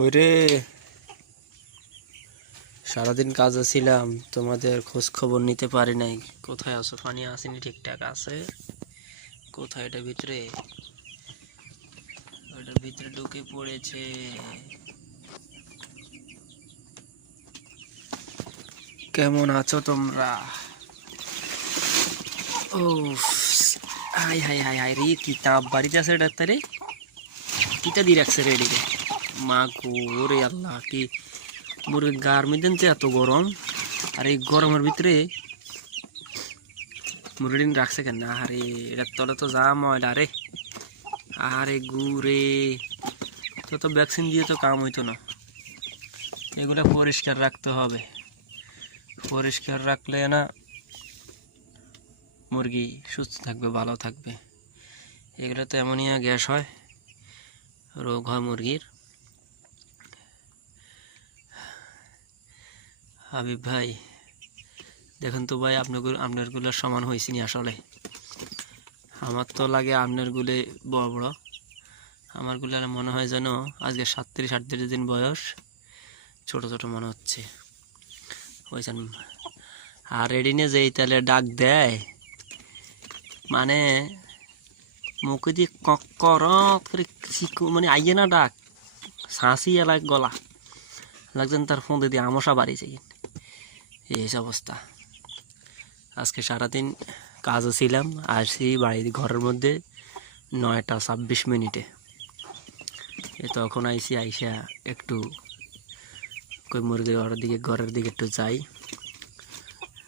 কইরে সারাদিন কাজে ছিলাম, তোমাদের খোঁজ খবর নিতে পারি নাই। কোথায় আছো? পানি আসেনি, ঠিকঠাক আছে? কোথায় এটা ভিতরে? ওটার ভিতরে ঢুকে পড়েছে। কেমন আছো তোমরা? ও হাই হাই হাই হাই রে, কি তাপ বাড়িতে আছে ডাক্তারে? কিটা দিয়ে রাখছে রেডি রে মা গো রে আল্লাহ, কি মুরগির গার মধ্যে যে এত গরম? আর এই গরমের ভিতরে মুরগি রাখছে কেন? আরে এটার তলে তো যা ময়লা রে। আরে গুরে তো তো ভ্যাকসিন দিয়ে তো কাম হইতো না। এগুলো পরিষ্কার রাখতে হবে। পরিষ্কার রাখলে না মুরগি সুস্থ থাকবে, ভালো থাকবে। এগুলো তো অ্যামোনিয়া গ্যাস হয়, রোগ হয় মুরগির। হাবিব ভাই, দেখুন তো ভাই আপনার আপনারগুলোর সমান হয়েছি নি আসলে। আমার তো লাগে আপনারগুলো বড় বড়। আমারগুলো মনে হয় যেন আজকে সাতত্রিশ আটত্রিশ দিন বয়স, ছোট ছোট মনে হচ্ছে। বুঝছেন? আর রেডিনে যেই তাহলে ডাক দেয় মানে মুখে দিয়ে কক্কর মানে আইয়ে না ডাক শাঁসি এলাক গলা। লাগছেন তার ফোন দিয়ে আমসা বাড়ি যাই এই অবস্থা। আজকে সারাদিন কাজও ছিলাম, আসি বাড়ির ঘরের মধ্যে নয়টা ছাব্বিশ মিনিটে। তখন আইসি, আইসা একটু কই মুরগি ঘরের দিকে ঘরের দিকে একটু যাই।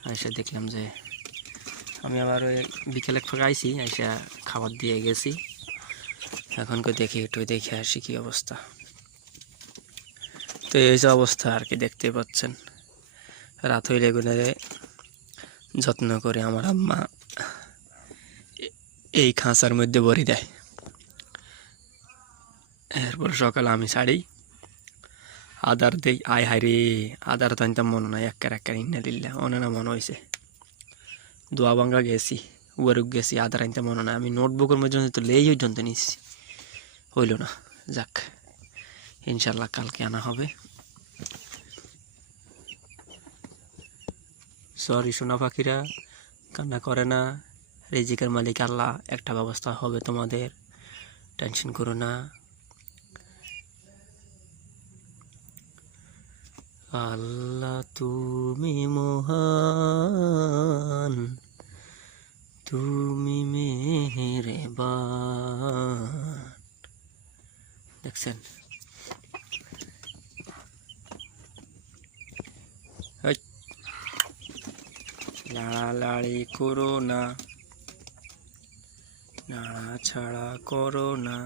আইসা দেখলাম যে আমি আবার ওই বিকেলে একটু আইসি, আইসা খাবার দিয়ে গেছি। এখন কই দেখি, একটু দেখে আসি কী অবস্থা। তো এই যে অবস্থা আর কি দেখতে পাচ্ছেন। রাত হইলে এগুলোরে যত্ন করে আমার আম্মা এই খাঁচার মধ্যে ভরি দেয়। এরপর সকালে আমি ছাড়ি আদার দেই, আয় হায় রে, আদার তো আনতাম মনে নাই একের একের ইন্না দিল্লা অনে না মনে হয়েছে দোয়া ভাঙ্গা গেছি, উয়ারুক গেছি, আদার আনতে মনে নাই, আমি নোটবুকের মধ্যে তো লেই পর্যন্ত নিচ্ছি হইল না, যাক, ইনশাল্লাহ কালকে আনা হবে। সরি সোনা পাখিরা, কান্না করে না। রিজিকের মালিক আল্লাহ, একটা ব্যবস্থা হবে তোমাদের। টেনশন করো না। আল্লাহ, তুমি মহান। তুমি মেহেরবান। দেখছেন? লাড়ালাড়ি করো না নাড়াছাড়া করো না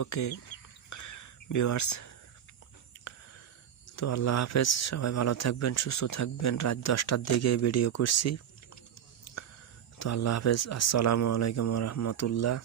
ওকে ভিউয়ার্স তো আল্লাহ হাফেজ, সবাই ভালো থাকবেন, সুস্থ থাকবেন। রাত দশটার দিকে ভিডিও করছি। তো আল্লাহ হাফেজ, আসসালামু আলাইকুম রহমতুল্লাহ।